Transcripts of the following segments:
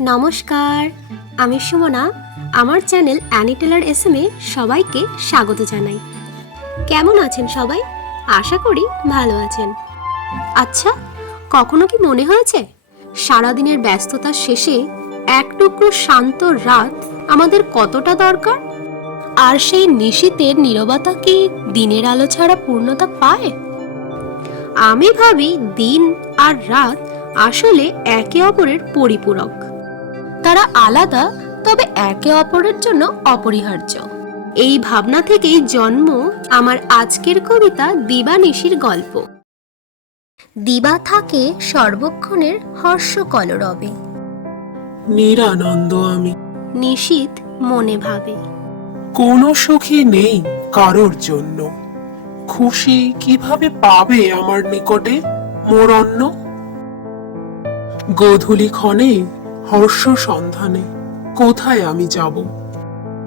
নমস্কার, আমি সুমনা। আমার চ্যানেল অ্যানি টেলার এসএমে সবাইকে স্বাগত জানাই। কেমন আছেন সবাই? আশা করি ভালো আছেন। আচ্ছা, কখনো কি মনে হয়েছে সারাদিনের ব্যস্ততার শেষে এক টুকরো শান্ত রাত আমাদের কতটা দরকার? আর সেই নিশীথের নীরবতা কি দিনের আলো ছাড়া পূর্ণতা পায়? আমি ভাবি দিন আর রাত আসলে একে অপরের পরিপূরক। তারা আলাদা, তবে একে অপরের জন্য অপরিহার্য। এই ভাবনা থেকেই জন্ম আমার আজকের কবিতা দিবানিশির গল্প। দিবা থাকে সর্বক্ষণের হর্ষ কলরবে, নিরানন্দ আমি, নিশীথ মনে ভাবে। কোনো সুখী নেই কারোর জন্য, খুশি কিভাবে পাবে আমার নিকটে মোর অন্ন? গোধূলি ক্ষণে হর্ষ সন্ধানে কোথায় আমি যাব?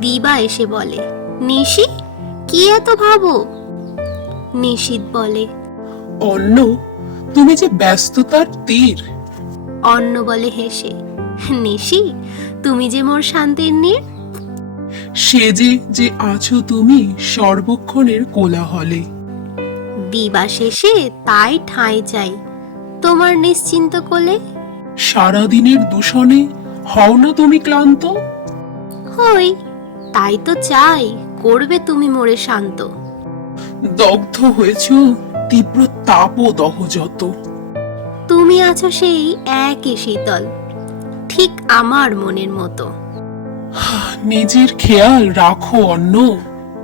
দিবা এসে বলে, নিশি কি এত ভাবো? নিশীথ বলে, অন্ন, তুমি যে ব্যস্ততার তীর। অন্ন বলে হেসে, নিশি তুমি যে মোর শান্তির নীড়। সেজে যে আছো তুমি সর্বক্ষণের কোলাহলে। দিবা শেষে তাই ঠাঁই চাই তোমার নিশ্চিন্ত কোলে। সারাদিনের দূষণে হও না তুমি ক্লান্ত? হই, তাই তো চাই করবে তুমি মোরে শান্ত। দগ্ধ হয়েছ তীব্র তাপদহ যত, তুমি আছো সেই একই শীতল, ঠিক আমার মনের মতো। নিজের খেয়াল রাখো অন্ন,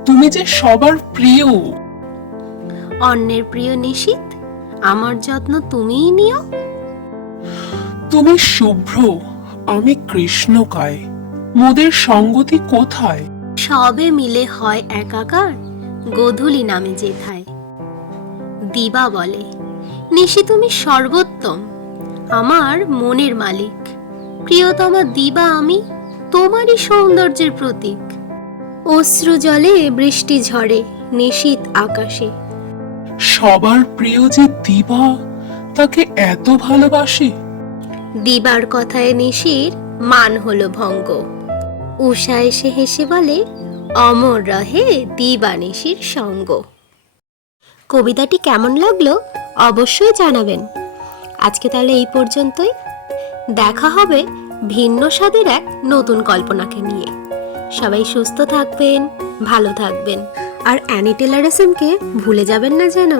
তুমি যে সবার প্রিয়। অন্যের প্রিয় নিশীথ, আমার যত্ন তুমিই নিও। তুমি শুভ্র, আমি কৃষ্ণকায়, মোদের সঙ্গতি কোথায়? সবে মিলে হয় একাকার, গোধূলি নামে যেথায়। দিবা বলে, নিশি তুমি সর্বোত্তম, আমার মনের মালিক। প্রিয়তমা দিবা আমি, তোমারই সৌন্দর্যের প্রতীক। অশ্রু জলে বৃষ্টি ঝরে নিশীথ আকাশে। সবার প্রিয় যে দিবা, তাকে এত ভালোবাসে। দিবার কথায় নিশির মান হলো ভঙ্গ। উষা এসে হেসে বলে, অমর রহে দিবা নিশির সঙ্গ। কবিতাটি কেমন লাগলো অবশ্যই জানাবেন। আজকে তাহলে এই পর্যন্তই। দেখা হবে ভিন্ন স্বাদের এক নতুন কল্পনাকে নিয়ে। সবাই সুস্থ থাকবেন, ভালো থাকবেন, আর অ্যানি টেলার এসএমকে ভুলে যাবেন না যেন।